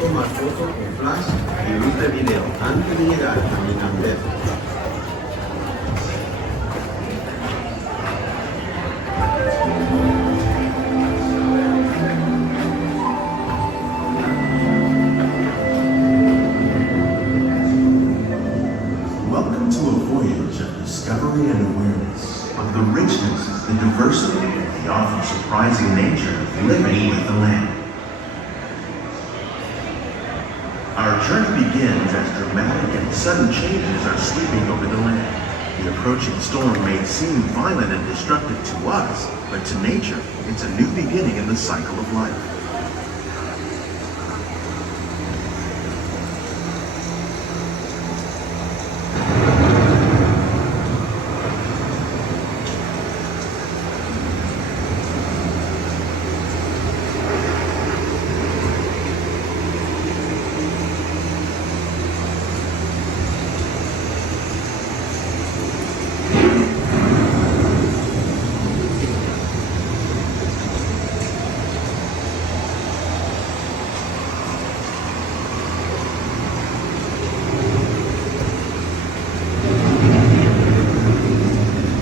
tomar fotos con flash y luz de video antes de llegar a mi cangrejo. Welcome to a voyage of discovery and awareness of the richness, the diversity, and the often surprising nature of living with the land. Our journey begins as dramatic and sudden changes are sweeping over the land. The approaching storm may seem violent and destructive to us, but to nature, it's a new beginning in the cycle of life.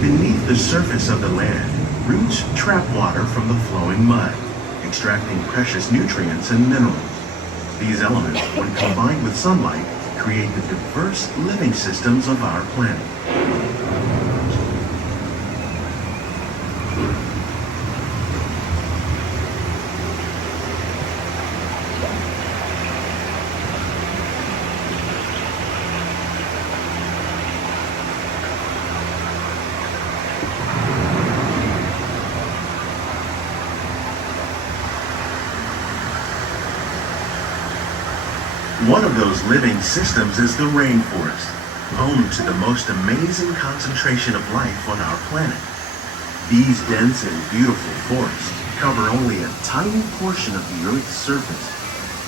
Beneath the surface of the land, roots trap water from the flowing mud, extracting precious nutrients and minerals. These elements, when combined with sunlight, create the diverse living systems of our planet. One of those living systems is the rainforest, home to the most amazing concentration of life on our planet. These dense and beautiful forests cover only a tiny portion of the Earth's surface,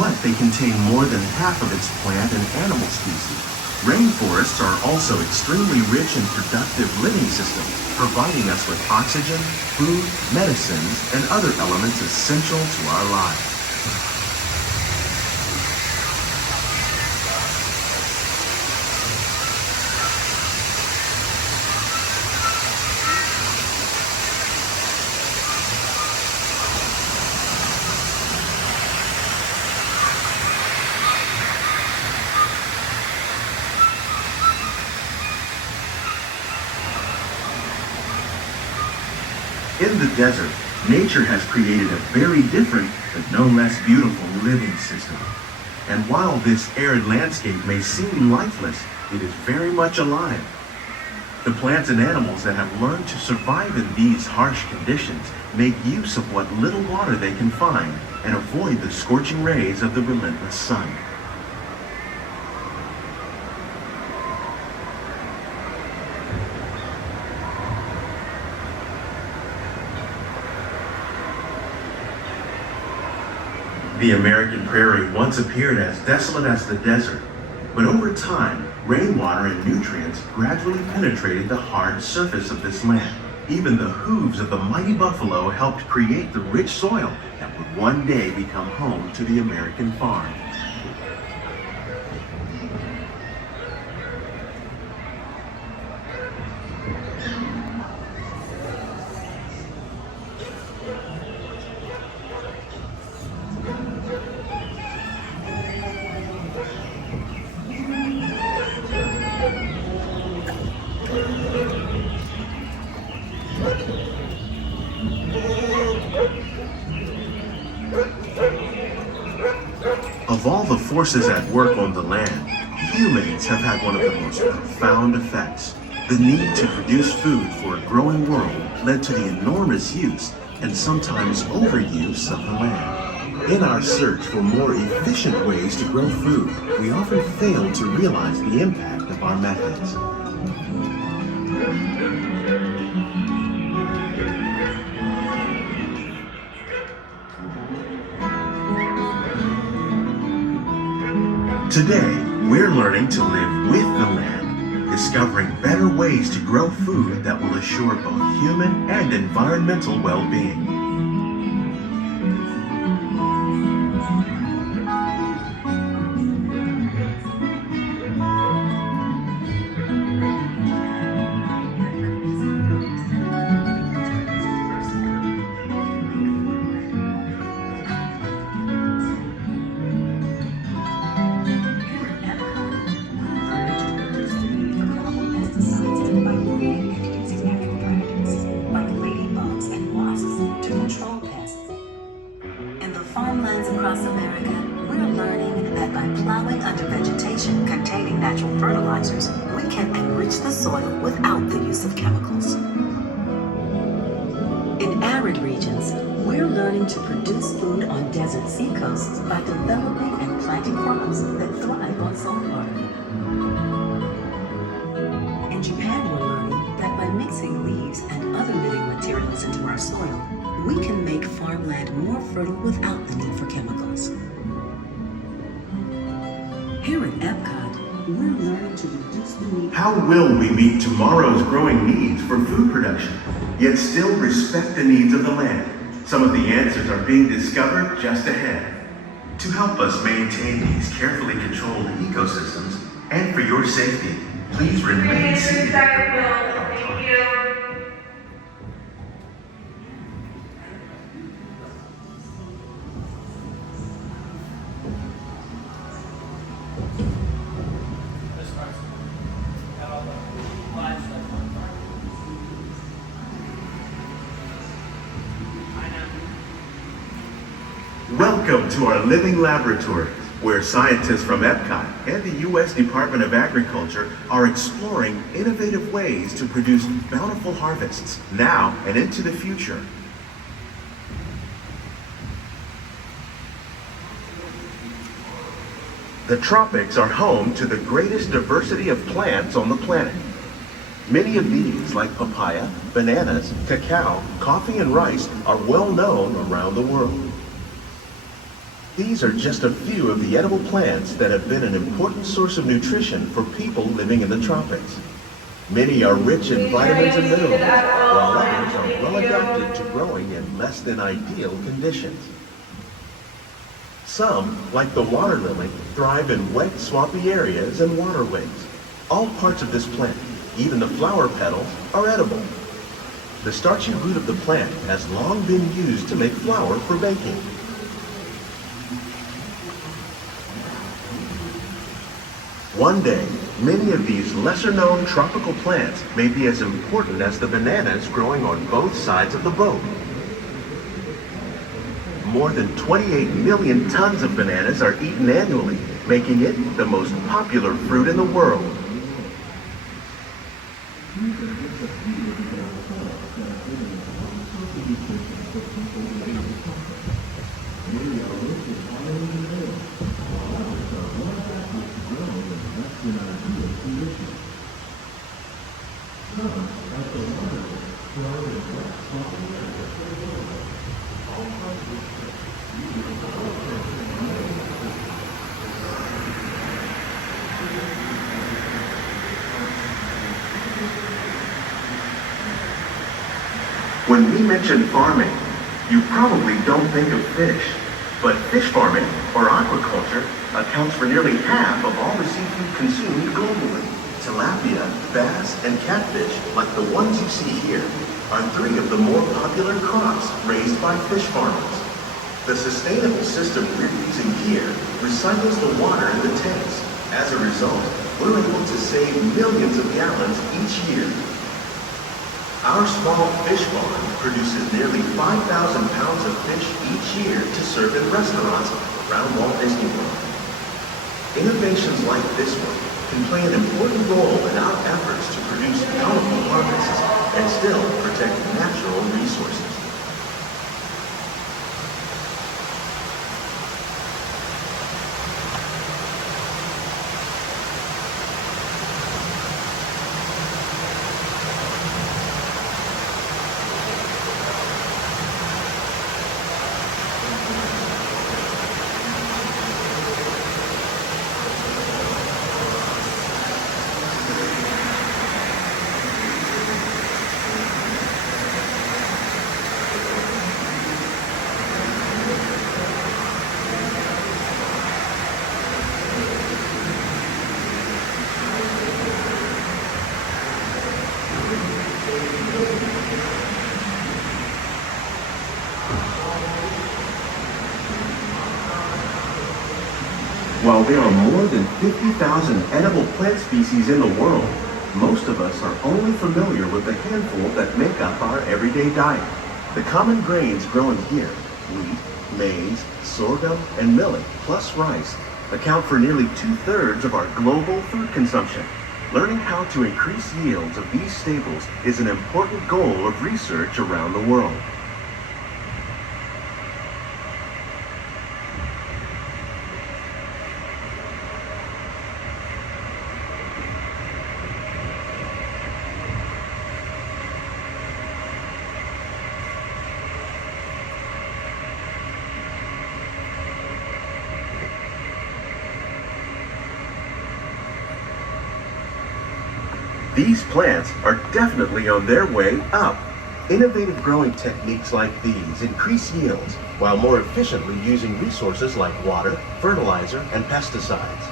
but they contain more than half of its plant and animal species. Rainforests are also extremely rich and productive living systems, providing us with oxygen, food, medicines, and other elements essential to our lives. In the desert, nature has created a very different, but no less beautiful living system. And while this arid landscape may seem lifeless, it is very much alive. The plants and animals that have learned to survive in these harsh conditions make use of what little water they can find and avoid the scorching rays of the relentless sun. The American prairie once appeared as desolate as the desert, but over time, rainwater and nutrients gradually penetrated the hard surface of this land. Even the hooves of the mighty buffalo helped create the rich soil that would one day become home to the American farm. Of all the forces at work on the land, humans have had one of the most profound effects. The need to produce food for a growing world led to the enormous use and sometimes overuse of the land. In our search for more efficient ways to grow food, we often fail to realize the impact of our methods. Today, we're learning to live with the land, discovering better ways to grow food that will assure both human and environmental well-being. farmlands across America, we're learning that by plowing under vegetation containing natural fertilizers, we can enrich the soil without the use of chemicals. In arid regions, we're learning to produce food on desert seacoasts by developing and planting crops that thrive on saltwater. In Japan, we're learning that by mixing leaves and other living materials into our soil, we can make farmland more fertile without the need for chemicals. Here at Epcot, we're learning to reduce the need. How will we meet tomorrow's growing needs for food production, yet still respect the needs of the land? Some of the answers are being discovered just ahead. To help us maintain these carefully controlled ecosystems, and for your safety, please remain seated. Thank you. Welcome to our living laboratories, where scientists from Epcot and the U.S. Department of Agriculture are exploring innovative ways to produce bountiful harvests now and into the future. The tropics are home to the greatest diversity of plants on the planet. Many of these, like papaya, bananas, cacao, coffee, and rice, are well known around the world. These are just a few of the edible plants that have been an important source of nutrition for people living in the tropics. Many are rich in vitamins and minerals, while others are well adapted to growing in less than ideal conditions. Some, like the water lily, thrive in wet, swampy areas and waterways. All parts of this plant, even the flower petals, are edible. The starchy root of the plant has long been used to make flour for baking. One day, many of these lesser-known tropical plants may be as important as the bananas growing on both sides of the boat. More than 28 million tons of bananas are eaten annually, making it the most popular fruit in the world. When we mention farming, you probably don't think of fish. But fish farming, or aquaculture, accounts for nearly half of all the seafood consumed globally. Tilapia, bass, and catfish, like the ones you see here, are three of the more popular crops raised by fish farmers. The sustainable system we're using here recycles the water in the tanks. As a result, we're able to save millions of gallons each year. Our small fish farm produces nearly 5,000 pounds of fish each year to serve in restaurants around Walt Disney World. Innovations like this one can play an important role in our efforts to produce bountiful harvests and still protect natural resources. While there are more than 50,000 edible plant species in the world, most of us are only familiar with the handful that make up our everyday diet. The common grains grown here, wheat, maize, sorghum and millet, plus rice, account for nearly 2/3 of our global food consumption. Learning how to increase yields of these staples is an important goal of research around the world. These plants are definitely on their way up. Innovative growing techniques like these increase yields while more efficiently using resources like water, fertilizer, and pesticides.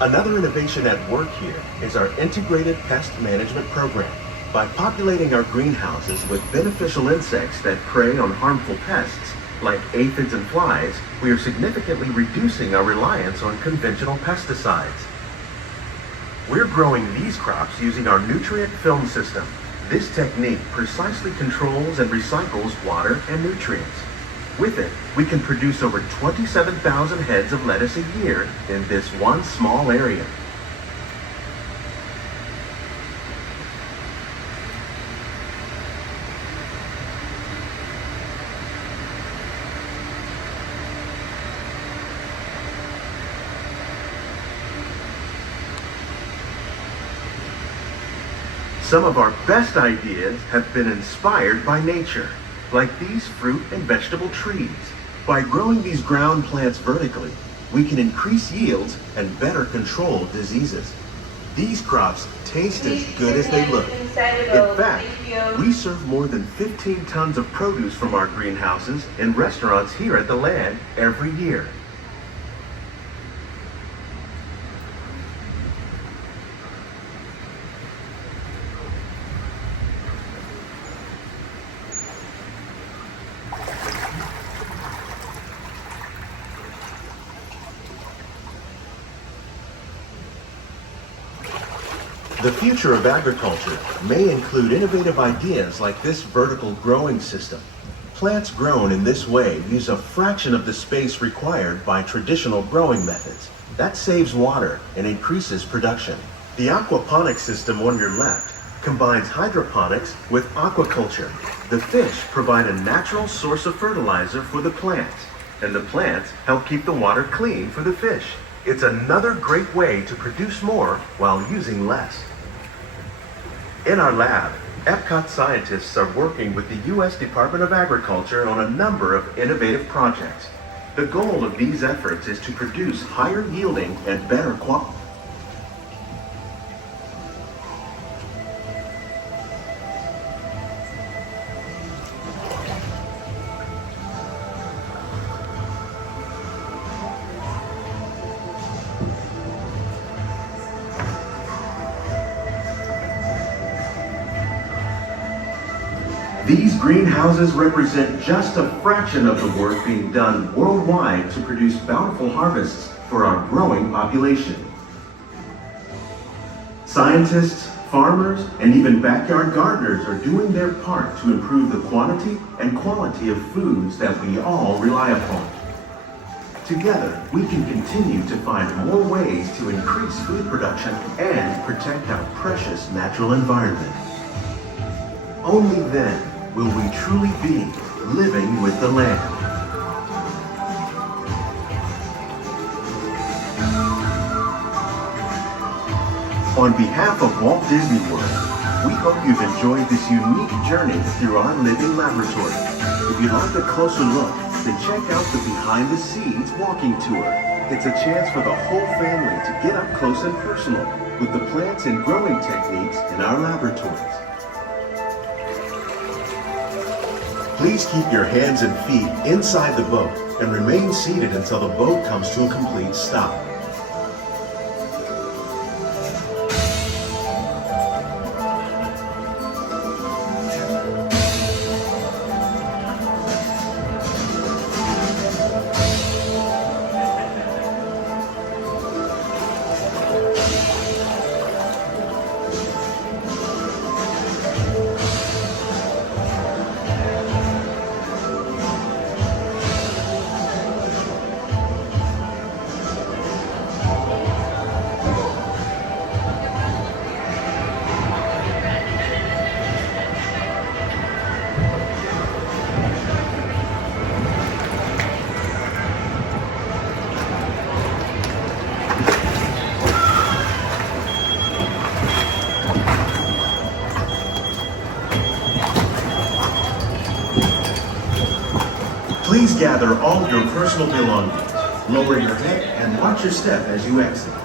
Another innovation at work here is our integrated pest management program. By populating our greenhouses with beneficial insects that prey on harmful pests, like aphids and flies, we are significantly reducing our reliance on conventional pesticides. We're growing these crops using our nutrient film system. This technique precisely controls and recycles water and nutrients. With it, we can produce over 27,000 heads of lettuce a year in this one small area. Some of our best ideas have been inspired by nature, like these fruit and vegetable trees. By growing these ground plants vertically, we can increase yields and better control diseases. These crops taste as good as they look. In fact, we serve more than 15 tons of produce from our greenhouses in restaurants here at the Land every year. The future of agriculture may include innovative ideas like this vertical growing system. Plants grown in this way use a fraction of the space required by traditional growing methods. That saves water and increases production. The aquaponics system on your left combines hydroponics with aquaculture. The fish provide a natural source of fertilizer for the plants, and the plants help keep the water clean for the fish. It's another great way to produce more while using less. In our lab, Epcot scientists are working with the U.S. Department of Agriculture on a number of innovative projects. The goal of these efforts is to produce higher yielding and better quality. These greenhouses represent just a fraction of the work being done worldwide to produce bountiful harvests for our growing population. Scientists, farmers, and even backyard gardeners are doing their part to improve the quantity and quality of foods that we all rely upon. Together, we can continue to find more ways to increase food production and protect our precious natural environment. Only then will we truly be living with the land. On behalf of Walt Disney World, we hope you've enjoyed this unique journey through our living laboratory. If you'd like a closer look, then check out the Behind the Scenes walking tour. It's a chance for the whole family to get up close and personal with the plants and growing techniques in our laboratories. Please keep your hands and feet inside the boat and remain seated until the boat comes to a complete stop. gather all your personal belongings. Lower your head and watch your step as you exit.